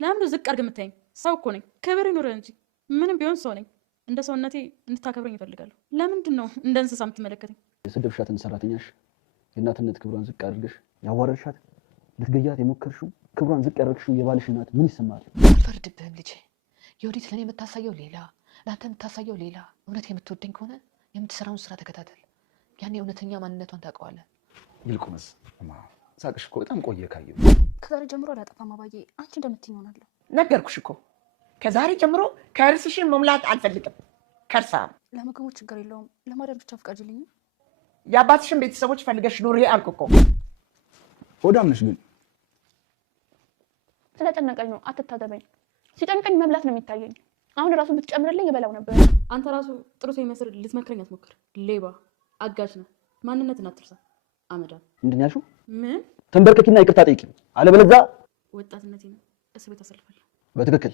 ለምን ዝቅ አድርገህ የምታይኝ? ሰው እኮ ነኝ። ክብር ይኑርህ እንጂ ምንም ቢሆን ሰው ነኝ። እንደ ሰውነቴ እንድታከብረኝ እፈልጋለሁ። ለምንድን ነው እንደ እንስሳ የምትመለከተኝ? የሰደብሻትን ሰራተኛሽ የእናትነት ክብሯን ዝቅ አድርገሽ ያዋረድሻት፣ ልትገያት የሞከርሽው ክብሯን ዝቅ ያደረግሽው የባልሽ እናት ምን ይሰማል? ፈርድብህም ልጄ። የወዲት ለእኔ የምታሳየው ሌላ፣ ለአንተ የምታሳየው ሌላ። እውነት የምትወደኝ ከሆነ የምትሰራውን ስራ ተከታተል። ያኔ እውነተኛ ማንነቷን ታውቀዋለህ። ይልቁንስ ሳቅሽ እኮ በጣም ቆየ ካየሁ። ከዛሬ ጀምሮ አላጠፋም አባዬ፣ አንቺ እንደምትይኝ እሆናለሁ። ነገርኩሽ እኮ ከዛሬ ጀምሮ ከእርስሽን መሙላት አልፈልግም። ከርሳ ለምግቡ ችግር የለውም፣ ለማደር ብቻ ፍቀጅልኝ። የአባትሽን ቤተሰቦች ፈልገሽ ኑሪ አልኩ እኮ። ሆዳም ነሽ ግን። ስለጨነቀኝ ነው፣ አትታዘበኝ። ሲጨንቀኝ መብላት ነው የሚታየኝ። አሁን ራሱ ብትጨምርልኝ የበላው ነበር። አንተ ራሱ ጥሩ ሰው የሚመስል ልትመክረኝ አትሞክር። ሌባ አጋጅ ነህ። ማንነትን አትርሳ። አመዳም ምንድን ያልሽው? ምን? ተንበርከኪና ይቅርታ ጠይቂ፣ አለበለዚያ ወጣትነቴ ነው እስር ቤት አሳልፋለሁ። በትክክል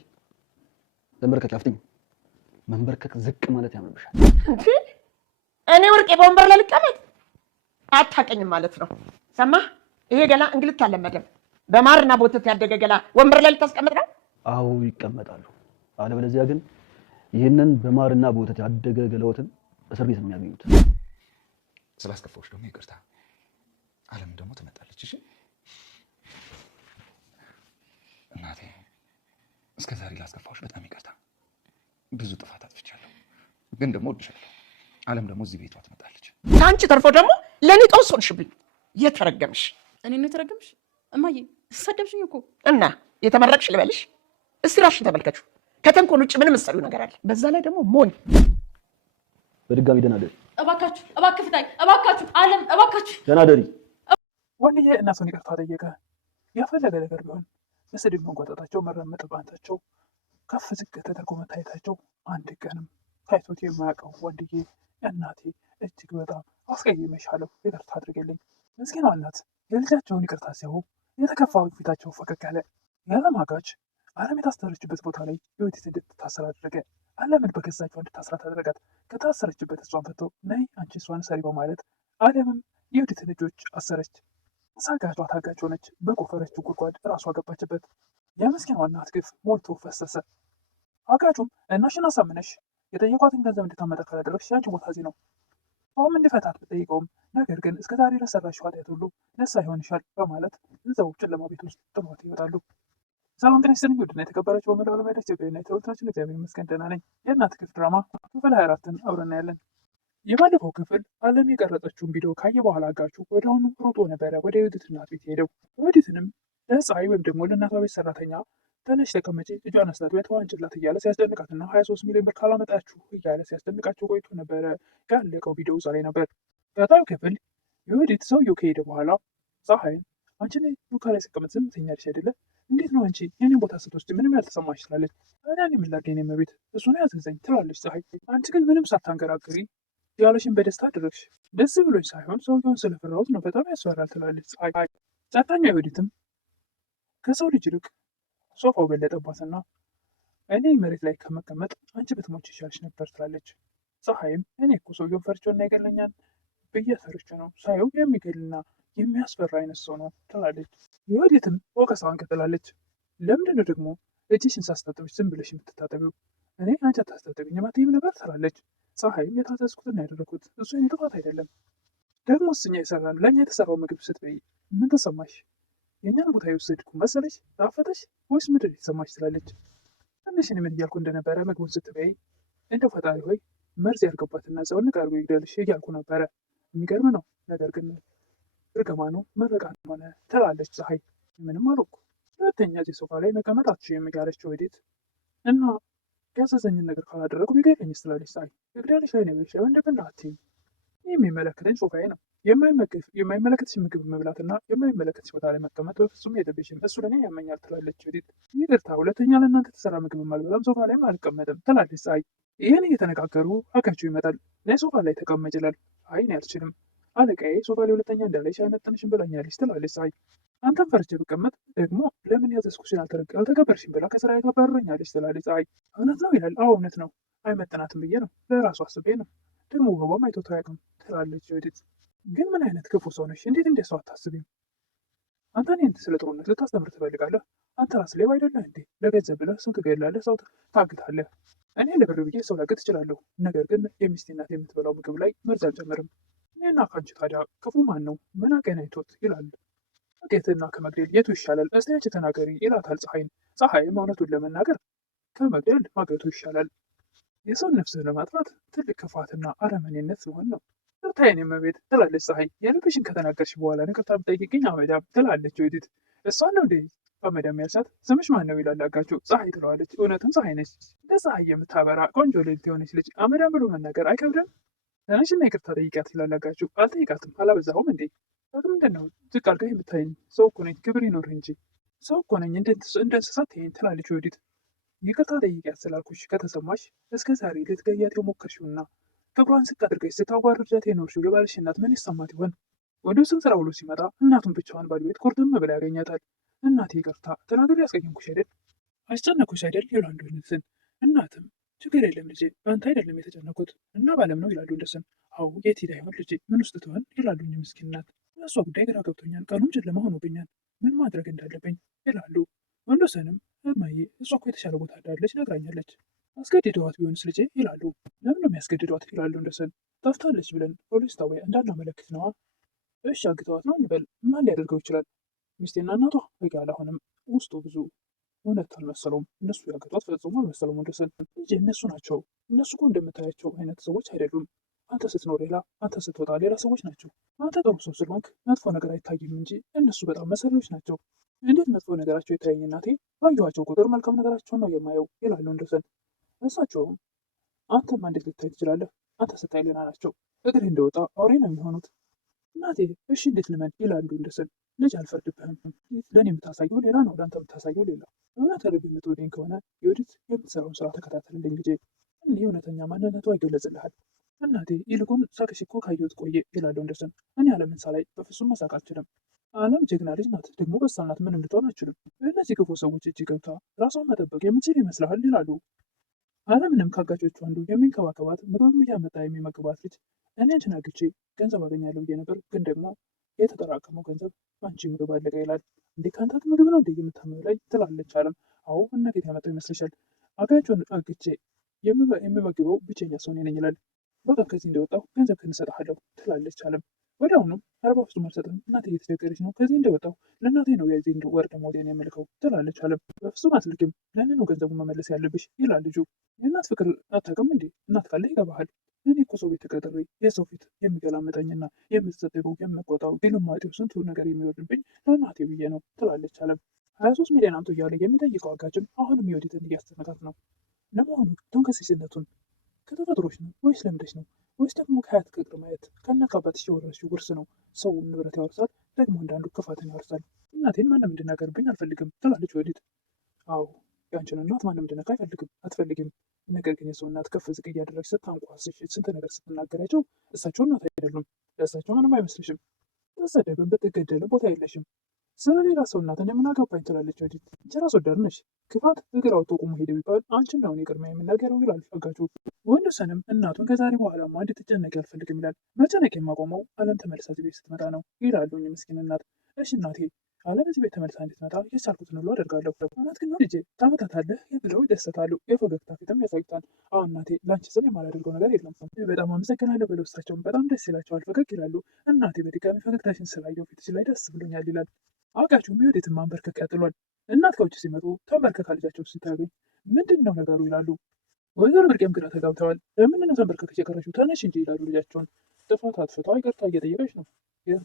ተንበርከኪ። አፍጥኝ። መንበርከክ ዝቅ ማለት ያምርብሻል። እኔ ወርቄ በወንበር ላይ ልቀመጥ? አታውቀኝም ማለት ነው። ሰማህ? ይሄ ገላ እንግልት አልለመደም። በማርና በወተት ያደገ ገላ ወንበር ላይ ልታስቀምጥ ነው? አዎ ይቀመጣሉ። አለበለዚያ ግን ይህንን በማርና በወተት ያደገ ገላዎትን እስር ቤት ነው የሚያገኙት። ስላስከፋዎች ደግሞ ይቅርታ። አለም ደግሞ ትመጣለች። እሺ እናቴ፣ እስከ ዛሬ ላስከፋዎች በጣም ይቅርታ። ብዙ ጥፋት አጥፍቻለሁ፣ ግን ደግሞ እወድሻለሁ። አለም ደግሞ እዚህ ቤቷ ትመጣለች። ከአንቺ ተርፎ ደግሞ ለእኔ ጦስ ሆንሽብኝ። የተረገምሽ። እኔ ነው የተረገምሽ? እማዬ ሰደብሽኝ እኮ። እና የተመረቅሽ ልበልሽ? እስቲ ራስሽን ተመልከቹ። ከተንኮል ውጭ ምን የምትሰሪው ነገር አለ? በዛ ላይ ደግሞ ሞኝ። በድጋሚ ደህና ደሪ። እባካችሁ፣ እባክህ ፍታኝ፣ እባካችሁ፣ አለም እባካችሁ። ደህና ደሪ። ወንድዬ እናቱን ይቅርታ ጠየቀ። የፈለገ ነገር ቢሆን በስድብ መንጓጠጣቸው፣ መረመጥባታቸው፣ ከፍ ዝቅ ተደርጎ መታየታቸው አንድ ቀንም ታይቶት የማያውቀው ወንድዬ እናቴ እጅግ በጣም አስቀይሜሻለሁ፣ ይቅርታ አድርገልኝ። ምስኪኗ እናት የልጃቸውን ይቅርታ ሲያዩ የተከፋው ፊታቸው ፈገግ አለ። ያለማጋች አለም የታሰረችበት ቦታ ላይ የወዲት እንድትታሰር አደረገ። አለምን በገዛ እጇ እንድታስራት አደረጋት። ከታሰረችበት እሷን ፈቶ ነይ አንቺ እሷን ሰሪ በማለት አለምም የወዲትን ልጆች አሰረች። ሳጋቿ ታጋች ሆነች። በቆፈረችው ጉድጓድ ራሷ ገባችበት። የምስኪኗ እናት ግፍ ሞልቶ ፈሰሰ። አጋቹም እናሽን አሳምነሽ የጠየቋትን ገንዘብ እንድታመጣ ካላደረግሽ ያንቺ ቦታ እዚህ ነው። ሰውም እንዲፈታት ብጠይቀውም ነገር ግን እስከ ዛሬ ለሰራሽው ኃጢአት ሁሉ ነፃ ይሆንሻል በማለት እዛው ጨለማ ቤት ውስጥ ጥሏት ይወጣሉ። ሰላም ጤና ይስጥልኝ ውድና የተከበራችሁ በመላው ዓለም ያላችሁ ኢትዮጵያውያንና ኤርትራውያን እግዚአብሔር ይመስገን ደህና ነኝ። የእናት ክፍል ድራማ ክፍል 24ን አብረን እናያለን። የባለፈው ክፍል አለም የቀረጸችውን ቪዲዮ ካየ በኋላ አጋቹ ወዲያውኑ ሮጦ ነበረ ወደ የወዲት እናት ቤት ሄደው። የወዲትንም ለፀሐይ ወይም ደግሞ ለእናቷ ቤት ሰራተኛ ተነሽ ተቀመጪ፣ እጇን አስታት፣ ቤቷን ጭላት እያለ ሲያስደንቃትና 23 ሚሊዮን ብር ካላመጣችሁ እያለ ሲያስደንቃቸው ቆይቶ ነበረ። ያለቀው ቪዲዮ እዛ ላይ ነበር። ቀጣዩ ክፍል የወዲት ሰውየው ከሄደ በኋላ ፀሐይን አንቺን ዱካ ላይ ስቀመጥ ዝም ትኛለሽ አይደለ? እንዴት ነው አንቺ የኔን ቦታ ስትወስድ ምንም ያልተሰማሽ ትላለች። ታዲያ እኔ ምን ላድርግ የኔ እመቤት፣ እሱን ያዘዘኝ ትላለች ፀሐይ። አንቺ ግን ምንም ሳታንገራግሪ ያለሽን በደስታ አደረግሽ። ደስ ብሎኝ ሳይሆን ሰውየውን ስለፈራሁት ነው፣ በጣም ያስፈራል ትላለች ፀሐይ። ጸጥተኛ የወዲትም ከሰው ልጅ ይልቅ ሶፋው በለጠባትና እኔ መሬት ላይ ከመቀመጥ አንቺ ብትሞች ይሻልሽ ነበር ትላለች። ፀሐይም እኔ እኮ ሰውየውን ፈርቼውና ይገለኛል ብዬ ፈርቼ ነው፣ ሳየው የሚገልና የሚያስፈራ አይነት ሰው ነው ትላለች። የወዲትም ወቀሳዋን ቀጥላለች። ለምንድነው ደግሞ እጅሽን ሳስታጠብሽ ዝም ብለሽ የምትታጠቢው? እኔ አንቺ አታስታጠቢኝ ማትይም ነበር ትላለች። ፀሐይም የታዘዝኩትን ያደረኩት እሱ የኔ ጥፋት አይደለም። ደግሞ እኛ የሰራን ለእኛ የተሰራው ምግብ ስትበይ ምን ተሰማሽ? የእኛን ቦታ የወሰድኩ መሰለሽ? ጣፈጠሽ ወይስ ምድር የተሰማሽ ትላለች። ትንሽ እኔ ምን እያልኩ እንደነበረ ምግቡን ስትበይ እንደው ፈጣሪ ሆይ መርዝ ያርገባትና ሰውን አድርጎ ይግደልሽ እያልኩ ነበረ። የሚገርም ነው። ነገር ግን እርግማኑ ምርቃት ሆነ ትላለች ፀሐይ። ምንም አልኩ። ሁለተኛ እዚህ ሶፋ ላይ መቀመጥ አትችይም እያለች ወዲት እና ያዘዘኝን ነገር ካላደረጉ ቢገድለኝስ ትላለች ፀሐይ። ይግደልሽ ላይ ነው ብለሽ ወንድምና አትይም። የሚመለከተኝ ሶፋዬ ነው። የማይመለከትሽ ምግብ መብላትና የማይመለከትሽ ቦታ ላይ መቀመጥ በፍጹም የለብሽም። እሱ ለእኔ ያመኛል ትላለች ወዲት። ይቅርታ፣ ሁለተኛ ለእናንተ የተሰራ ምግብ አልበላም፣ ሶፋ ላይም አልቀመጥም ትላለች ፀሐይ። ይህን እየተነጋገሩ አጋቹ ይመጣል። ላይ ሶፋ ላይ ተቀመጭ ይላል። አይ እኔ አልችልም አለቃዬ፣ ሶፋ ላይ ሁለተኛ እንዳለሽ አይመጥንሽም ብላኛለች ትላለች ፀሐይ። አንተም ፈርቼ ብቀመጥ ደግሞ ለምን ያዘዝኩሽን አልተገበርሽም ብላ ከስራ ታባርረኛለች ትላለች ፀሐይ። እውነት ነው ይላል። አዎ እውነት ነው፣ አይመጥናትም ብዬ ነው፣ ለራሱ አስቤ ነው፣ ደግሞ ወገቧም አይቶት አያውቅም ትላለች ወዲት። ግን ምን አይነት ክፉ ሰው ነሽ? እንዴት እንደ ሰው አታስቢም? አንተ እኔን ስለ ጥሩነት ልታስተምር ትፈልጋለህ? አንተ ራስህ ሌባ አይደለህ እንዴ? ለገንዘብ ብለህ ሰው ትገድላለህ፣ ሰው ታግታለህ። እኔ ለብር ብዬ ሰው ላግት እችላለሁ፣ ነገር ግን የሚስቴ እናት የምትበላው ምግብ ላይ መርዝ አልጨምርም። እኔና ከአንቺ ታዲያ ክፉ ማን ነው? ምን አገናኝቶት ይላል። መግደልና ከመግደል የቱ ይሻላል? እስቲ አንቺ ተናገሪ ይላታል ፀሐይን። ፀሐይም እውነቱን ለመናገር ከመግደል ማገቱ ይሻላል። የሰውን ነፍስህ ለማጥፋት ትልቅ ክፋትና አረመኔነት ሲሆን ነው። ይቅርታዬን እመቤት ትላለች ፀሐይ። የልብሽን ከተናገርሽ በኋላ ይቅርታ ብጠይቅኝ አመዳም ትላለች ዮዲት። እሷን ነው እንዴ አመዳም ያልሻት? ስምሽ ማን ነው ይላል አጋቹ። ፀሐይ ትለዋለች። እውነትም ፀሐይ ነች። እንደ ፀሐይ የምታበራ ቆንጆ ሌሊት የሆነች ልጅ አመዳም ብሎ መናገር አይከብድም? ተነሽና ይቅርታ ጠይቂያት ይላል አጋቹ። አልጠይቃትም፣ አላበዛሁም እንዴ? ምንድን ነው ዝቅ አድርገህ የምታይኝ? ሰው እኮ ነኝ፣ ክብር ይኖርህ እንጂ። ሰው እኮ ነኝ፣ እንደ እንስሳት ትይኝ ትላለች ዮዲት። ይቅርታ ጠይቂያት ስላልኩሽ ከተሰማሽ እስከ ዛሬ ልትገያት የሞከርሽውና ክብሯን ዝቅ አድርገሽ ስታዋርጃት የኖርሽው የባልሽ እናት ምን ይሰማት ይሆን? ወደ ስራ ውሎ ሲመጣ እናቱን ብቻዋን ባል ቤት ኩርትም ብላ ያገኛታል። እናቴ ይቅርታ ተናግሬ ያስቀየምኩሽ አይደል? አስጨነኩሽ አይደል? ይላሉ እንደስን። እናትም ችግር የለም ልጄ፣ በአንተ አይደለም የተጨነኩት እና ባለም ነው ይላሉ እንደስን። አዎ የት ሄዳ ይሆን ልጄ? ምን ውስጥ ትሆን ይላሉ ምስኪን እናት። እሷ ጉዳይ ግራ ገብቶኛል፣ ቀኑም ጨለማ ሆኖብኛል፣ ምን ማድረግ እንዳለብኝ ይላሉ። ወንዶሰንም እማዬ እሷ እኮ የተሻለ ቦታ እንዳለች ነግራኛለች። አስገድደዋት ቢሆንስ ልጄ ይላሉ። ለምን ነው የሚያስገድዷት ይላሉ እንደሰን። ጠፍታለች ብለን ፖሊስ ጣቢያ እንዳናመለክት ነዋ። እሺ አግተዋት ነው እንበል፣ ማን ሊያደርገው ይችላል? ሚስቴና እናቷ ይጋል። አሁንም ውስጡ ብዙ እውነት አልመሰለውም። እነሱ ያገቷት ፈጽሞ አልመሰለውም ወንደሰን እንጂ እነሱ ናቸው። እነሱ እኮ እንደምታያቸው አይነት ሰዎች አይደሉም። አንተ ስትኖር ሌላ፣ አንተ ስትወጣ ሌላ ሰዎች ናቸው። አንተ ጥሩ ሰው ስለሆንክ መጥፎ ነገር አይታይም እንጂ እነሱ በጣም መሰሪዎች ናቸው። እንዴት መጥፎ ነገራቸው ይታየኝ እናቴ? ባየኋቸው ቁጥር መልካም ነገራቸውን ነው የማየው ይላሉ ወንደሰን። እሳቸውም አንተማ እንዴት ልታይ ትችላለህ? አንተ ስታይ ሌላ ናቸው። እግሬ እንደወጣ አውሬ ነው የሚሆኑት። እናቴ እሺ እንዴት ልመን ይላሉ እንደስን። ልጅ አልፈርድብህም። ለእኔ የምታሳየው ሌላ ነው፣ ለአንተ የምታሳየው ሌላ። እውነት ልብ የምትወደኝ ከሆነ የወዲት የምትሰራውን ስራ ተከታተልልኝ ልጄ። እኒህ እውነተኛ ማንነቷ ይገለጽልሃል። እናቴ ይልቁን ሳቅሽ እኮ ካየሁት ቆየ ይላሉ እንደስን። እኔ አለምን ሳላይ በፍጹም መሳቅ አልችልም። አለም ጀግና ልጅ ናት፣ ደግሞ በሳል ናት፣ ምን እንድትሆን አልችልም። እነዚህ ክፉ ሰዎች እጅ ገብታ ራሷን መጠበቅ የምችል ይመስልሃል ይላሉ። አለምንም ከአጋቾቹ አንዱ የሚንከባከባት ምግብም እያመጣ የሚመግባት ልጅ እኔ አንቺን አግቼ ገንዘብ አገኛለሁ ብዬ ነበር፣ ግን ደግሞ የተጠራቀመው ገንዘብ አንቺ ምግብ አለቀ ይላል። እንዴ ከአንታት ምግብ ነው እንዴ የምታመብላኝ ትላለች አለም። አዎ እና ከየት ያመጣው ይመስልሻል? አጋቹን አግቼ የምመግበው ብቸኛ ሰው ነኝ ይላል። በቃ ከዚህ እንደወጣሁ ገንዘብ ክንሰጥሃለሁ ትላለች አለም። ወዲያውኑም አርባ ፍጹም አልሰጥም፣ እናቴ እየተቸገረች ነው፣ ከዚህ እንደወጣሁ ለእናቴ ነው የዚህ ወር ደመወዜን የምልከው ትላለች አለም። በፍጹም አትልኪም፣ ለእኔ ነው ገንዘቡን መመለስ ያለብሽ ይላል ልጁ። የእናት ፍቅር አታውቅም እንዴ? እናት ካለ ይገባሃል። እኔ እኮ ሰው ቤት ተቀጥሬ የሰው ፊት የሚገላመጠኝና የምትሰደበው የምቆጣው ዲልማጤው ስንቱ ነገር የሚወድብኝ ለእናቴ ብዬ ነው ትላለች አለም። 23 ሚሊዮን አምጡ እያለ የሚጠይቀው አጋችም አሁንም የወዲትን እያስጨነቃት ነው። ለመሆኑ ተንከሲስነቱን ከተፈጥሮች ነው ወይስ ለምደሽ ነው ወይስ ደግሞ ከአያት ከቅድመ አያት ከእናት አባትሽ የወረስሽው ውርስ ነው? ሰው ንብረት ያወርሳል፣ ደግሞ እንዳንዱ ክፋትን ያወርሳል። እናቴን ማንም እንድናገርብኝ አልፈልግም ትላለች ወዲት። አዎ ያንቺን እናት ማንም እንድነካ አይፈልግም አትፈልጊም። ነገር ግን የሰው እናት ከፍ ዝቅ እያደረግሽ ስታንቋስሽ ስንት ነገር ስትናገራቸው እሳቸው እናት አይደሉም፣ ለእሳቸው ምንም አይመስልሽም። ተሰደብን ብትገደልም ቦታ የለሽም። ስለ ሌላ ሰው እናት እኔ ምን አገባኝ ትላለች ወዲት። አንቺ ራስ ወዳድ ነሽ። ክፋት እግር አውጥቶ ቁሞ ሄደ ቢባል አንቺን ነው እኔ ቅድሚያ የምናገረው ይላል አጋቹ። ወንድሰንም እናቱን ከዛሬ በኋላማ እንድትጨነቂ አልፈልግም ይላል። መጨነቅ የማቆመው አለም ተመልሳ እዚህ ቤት ስትመጣ ነው ይላሉ ምስኪን እናት። እሺ እናቴ አለም እዚህ ቤት ተመልሳ እንድትመጣ የቻልኩትን ሁሉ አደርጋለሁ። እውነት ግን ነው ልጄ ታመታታለህ ብለው ይደሰታሉ። የፈገግታ ፊትም ያሳዩታል። አሁን እናቴ ለአንቺ ስል የማላደርገው ነገር የለም። በጣም አመሰግናለሁ ብለው እሳቸውን በጣም ደስ ይላቸዋል። ፈገግ ይላሉ። እናቴ በድጋሚ ፈገግታሽን ስላየው ፊትሽ ላይ ደስ ብሎኛል ይላል። አጋቹም የወዲትን ማንበርከክ ያጥሏል። እናት ከውጭ ሲመጡ ተንበርከካ ልጃቸው ስታገኝ ምንድን ነው ነገሩ ይላሉ። ወይዘሮ ብርቄም ግራ ተጋብተዋል። ለምንድን ነው ተንበርከክ የቀረችው? ተነሽ እንጂ ይላሉ ልጃቸውን። ጥፋት አጥፍታ ይቅርታ እየጠየቀች ነው።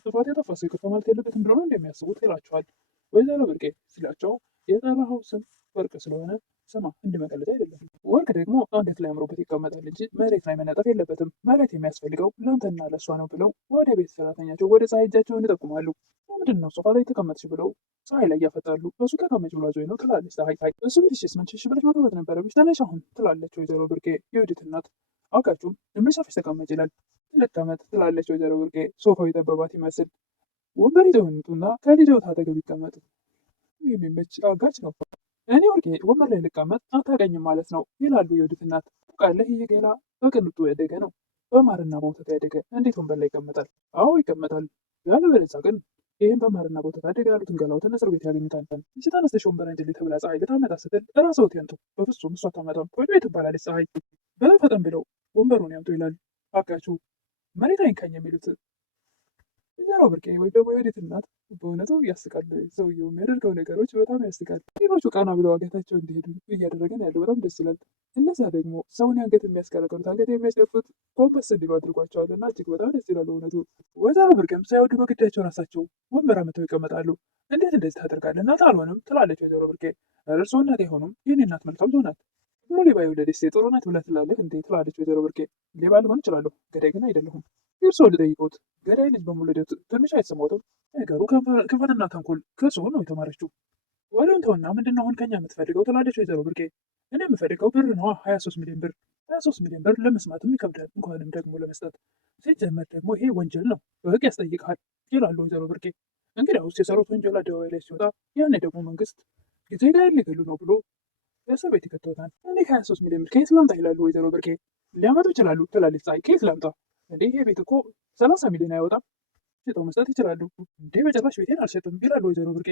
ጥፋት ያጠፋ ሰው ይቅርታ ማለት የለበትም ብለው ነው እንደሚያስቡት ይላቸዋል። ወይዘሮ ብርቄ ሲላቸው የጠራኸው ስም ወርቅ ስለሆነ ስማ እንዲመቀለጥ አይደለም። ወርቅ ደግሞ አንገት ላይ አምሮበት ይቀመጣል እንጂ መሬት ላይ መነጠፍ የለበትም። መሬት የሚያስፈልገው ለአንተና ለእሷ ነው ብለው ወደ ቤት ሰራተኛቸው ወደ ፀሐይ እጃቸውን ይጠቁማሉ። ምንድን ነው ሶፋ ላይ ተቀመጥሽ ብለው ፀሐይ ላይ ያፈጣሉ። እሱ ተቀመጭ ብሎ አዞኝ ነው ትላለች ፀሐይ። እሱ ቤትሽስ መንሸሽ ብለሽ መቀመጥ ነበረብሽ፣ ተነሽ አሁን ትላለች ወይዘሮ ብርቄ የወዲት እናት። አውቃችሁም እምልሻፍሽ ተቀመጭ ይላል። ልቀመጥ ትላለች ወይዘሮ ብርቄ ሶፋው የጠበባት ይመስል። ወንበር ይዘው ይምጡና ከልጅዎት አጠገብ ይቀመጡ። የሚመች አጋች ነው። እኔ ወርቄ ወንበር ላይ ልቀመጥ አታገኝም ማለት ነው ይላሉ የወዲት እናት። ቃለህ ይህ ገላ በቅንጡ ያደገ ነው፣ በማርና በወተት ያደገ እንዴት ወንበር ላይ ይቀመጣል? አዎ ይቀመጣል። ያለበለዚያ ግን ይህም በማርና በወተት አደጋ ያሉትን ገላውትን እስር ቤት ያገኙታል። እሺ ተነስተሽ ወንበር አንጅልኝ ተብላ ፀሐይ ልታመጣ ስትል እራስዎት ያምጡ። በፍጹም እሷ አታመጣም፣ ቁጭ በይ ትባላለች ፀሐይ። በጣም ፈጠን ብለው ወንበሩን ያምጡ ይላል አጋቹ። መሬት አይንካኝ የሚሉት ወይዘሮ ብርቄ ወይም ደግሞ የወዴት እናት በእውነቱ ያስቃል። ሰውየው የሚያደርገው ነገሮች በጣም ያስቃል። ሌሎቹ ቀና ብለው አንገታቸው እንዲሄዱ እያደረገን ያለው በጣም ደስ ይላል። እነዛ ደግሞ ሰውን አንገት የሚያስከረከሩት አንገት የሚያስደፉት ጎንበስ እንዲሉ አድርጓቸዋል እና እጅግ በጣም ደስ ይላሉ እውነቱ። ወይዘሮ ብርቄም ሳይወዱ በግዳቸው ራሳቸው ወንበር አመተው ይቀመጣሉ። እንዴት እንደዚህ ታደርጋለህ? እናት አልሆንም ትላለች ወይዘሮ ብርቄ። እርስዎ እናት አይሆኑም? ይህን እናት መልካም ሰው ናት። ደግሞ ሌባ የወለደች ሴት ጥሩ ናት ብለህ ትላለህ እንዴ? ትላለች ወይዘሮ ብርቄ። ሌባ ልሆን እችላለሁ፣ ገዳይ ግን አይደለሁም። እርስዎ ልጠይቅዎት፣ ገዳይ ልጅ በመውለድ ትንሽ አይሰማዎትም? ነገሩ ክፋትና ተንኮል ከእርስዎ ነው የተማረችው። ወሬውን ተውና ምንድነው አሁን ከኛ የምትፈልገው? ትላለች ወይዘሮ ብርቄ። እኔ የምፈልገው ብር ነዋ፣ 23 ሚሊዮን ብር። 23 ሚሊዮን ብር ለመስማትም ይከብዳል፣ እንኳንም ደግሞ ለመስጠት። ሲጀመር ደግሞ ይሄ ወንጀል ነው፣ በህግ ያስጠይቅሃል ይላሉ ወይዘሮ ብርቄ። እንግዲያውስ የሰሩት ወንጀል አደባባይ ላይ ሲወጣ ያኔ ደግሞ መንግስት ዜጋ ሊገሉ ነው ብሎ እስር ቤት ይከተውታል። እኔ 23 ሚሊዮን ብር ከየት ላምጣ? ይላሉ ወይዘሮ ብርቄ። ሊያመጡ ይችላሉ ትላለች ፀሐይ። ከየት ላምጣ እንዴ? ይሄ ቤት እኮ 30 ሚሊዮን አይወጣም፣ ሽጠው መስጠት ይችላሉ። እንዴ በጭራሽ ቤቴን አልሸጥም ይላሉ ወይዘሮ ብርቄ።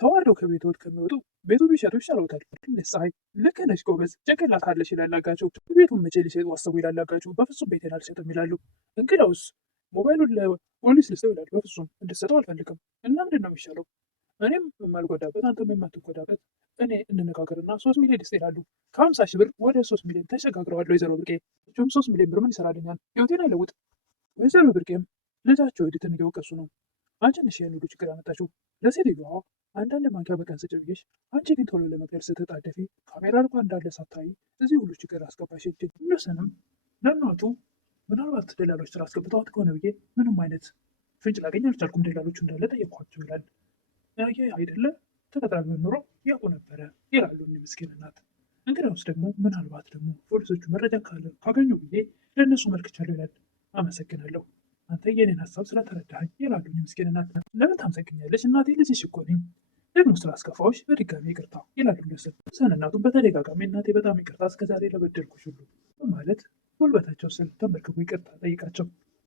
ተዋርደው ከቤትዎት ከሚወጡ ቤቱ ቢሸጡ ይሻለዎታል። ፀሐይ ልክ ነሽ ጎበዝ፣ ጭንቅላት አለሽ ይላል አጋቹ። ቤቱን መቼ ሊሸጡ አሰቡ ይላል አጋቹ። በፍጹም ቤቴን አልሸጥም ይላሉ። እንግዲያውስ ሞባይሉን ለፖሊስ ልስጠው ይላሉ። በፍጹም እንድትሰጠው አልፈልግም። እና ምንድን ነው የሚሻለው? እኔም የማልጎዳበት አንተም የማትጎዳበት እኔ እንነጋገርና 3 ሚሊዮን ስጥ ይላሉ። ከ50 ሺህ ብር ወደ 3 ሚሊዮን ተሸጋግረዋል ወይዘሮ ብርቄ። እሱም 3 ሚሊዮን ብር ምን ይሰራልኛል? ህይወቴን አይለውጥ። ወይዘሮ ብርቄም ልጃቸው ኤዲትን እየወቀሱ ነው። አንቺ ነሽ ይህን ሁሉ ችግር ያመጣችው። ለሴትዮዋ አንዳንድ ማንኪያ በቀን ስጭ ብዬሽ፣ አንቺ ግን ቶሎ ለመግደል ስትጣደፊ ካሜራ እንኳ እንዳለ ሳታይ እዚህ ሁሉ ችግር አስገባሽ። እነሱንም ለእናቱ ምናልባት ደላሎች ስራ አስገብተዋት ከሆነ ብዬ ምንም አይነት ፍንጭ ላገኝ አልቻልኩም። ደላሎቹ እንዳለ ጠየኳቸው ይላል። ይህ አይደለ ተቀጥራ ቢሆን ኖሮ ያውቁ ነበረ ይላሉ ምስኪን እናት። እንግዲያውስ ደግሞ ምናልባት ደግሞ ፖሊሶቹ መረጃ ካገኙ ብዬ ለእነሱ መልክቻለሁ ይላል። አመሰግናለሁ አንተ የኔን ሀሳብ ስለተረዳኸኝ ይላሉ ምስኪን እናት። ለምን ታመሰግኛለች? እናቴ ልጅሽ እኮ ነኝ። ደግሞ ስላስከፋዎች በድጋሚ ይቅርታ ይላሉ ለስብ ሰን እናቱን በተደጋጋሚ እናቴ በጣም ይቅርታ እስከዛሬ ለበደልኩሽ ሁሉ በማለት ጉልበታቸው ስል ተንበርክኮ ይቅርታ ጠይቃቸው።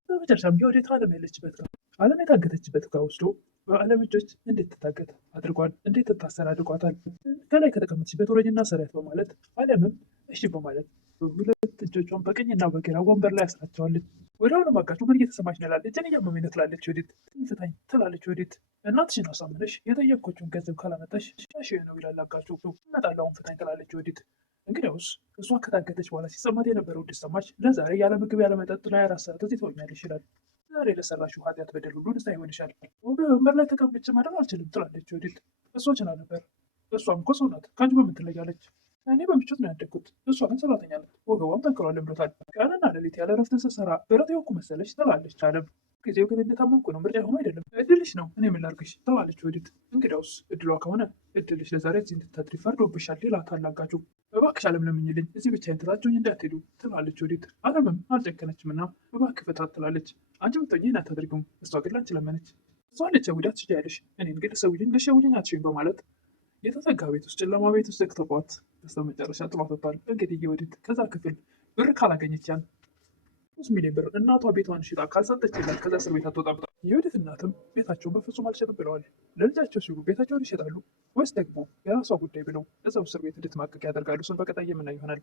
በመጨረሻም የወዴት ዓለም ያለችበት ዓለም የታገተችበት ጋር ወስዶ በዓለም እጆች እንድትታገት አድርጓል። እንዴት ትታሰር አድርጓታል። ከላይ ከተቀመጥሽበት ወረጅና ሰሪያት በማለት ዓለምም እሺ በማለት ሁለት እጆቿን በቀኝና በግራ ወንበር ላይ ያስራቸዋለች። ወደ አሁንም አጋቹ ምን እየተሰማች ነው ይላል። እጄን እያመመኝ ነው ትላለች ወዲት። ፍታኝ ትላለች ወዲት። እናትሽን አሳምነሽ የጠየቅኩትን ገንዘብ ካላመጣሽ ሻሽ ነው ይላል አጋቹ። እመጣለሁ አሁን ፍታኝ ትላለች ወዲት። እንግዲያውስ እሷ ከታገተች በኋላ ሲሰማት የነበረው እንዲሰማች ለዛሬ ያለ ምግብ ያለ መጠጥ ለ24 ሰዓት እዚህ ትሆኛለሽ ይላል። ዛሬ ለሰራሽው ኃጢአት በደል ሁሉ ንስሐ ይሆንሻል። ወንበር ላይ ተቀምጬ ማደር አልችልም ትላለች ወዲት። እሷ ችላ ነበር። እሷም እኮ ሰው ናት፣ ከአንቺ በምን ትለያለች? እኔ በምቾት ነው ያደግኩት፣ እሷ ግን ሰራተኛ ናት፣ ወገቧም ጠንክሯል ብሎታል። ቀንና ሌሊት ያለ ረፍት ስሰራ ብረት የወኩ መሰለች ትላለች አለም። ጊዜው ግን እንደታመምኩ ነው፣ ምርጫ ሆኖ አይደለም። እድልሽ ነው፣ እኔ ምን ላድርግሽ ትላለች ወዲት። እንግዲያውስ እድሏ ከሆነ እድልሽ ለዛሬ እዚህ እንድታድሪ ፈርዶብሻል ይላታል አጋቹ። እባክሽ አለም ለምኝልኝ፣ እዚህ ብቻዬን ትታችሁኝ እንዳትሄዱ ትላለች ወዲት። አለምም አልጨከነችም እና እባክህ ፍታት ትላለች። አንቺ ብትሆኚ ይህን አታደርጊውም፣ እሷ ግን ላንቺ ለመነች። እሷ ልትሸውዳት ትችያለሽ፣ እኔን ግን ልትሸውጂኝ አትችይም በማለት የተዘጋ ቤት ውስጥ ጨለማ ቤት ውስጥ ዘግተዋት በስተመጨረሻ ጥሏት ወጥቷል። እንግዲህ የወዲት ከዛ ክፍል ብር ካላገኘች ያን 3 ሚሊዮን ብር እናቷ ቤቷን ሽጣ ካልሰጠች ይላል ከዛ እስር ቤት አትወጣም። የወዲት እናትም ቤታቸውን በፍጹም አልሸጥም ብለዋል። ለልጃቸው ሲሉ ቤታቸውን ይሸጣሉ ወይስ ደግሞ የራሷ ጉዳይ ብለው እዛው እስር ቤት እንድትማቀቅ ያደርጋሉ? እሱን በቀጣይ የምናየው ይሆናል።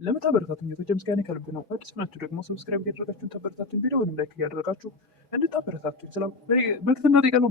ለምታበረታቱኝ ቶች ምስጋና ከልብ ነው። አዲስ ናችሁ ደግሞ ሰብስክራይብ እያደረጋችሁን ተበረታቱኝ። ቪዲዮውንም ላይክ እያደረጋችሁ እንድታበረታቱኝ በትህትና እጠይቃለሁ።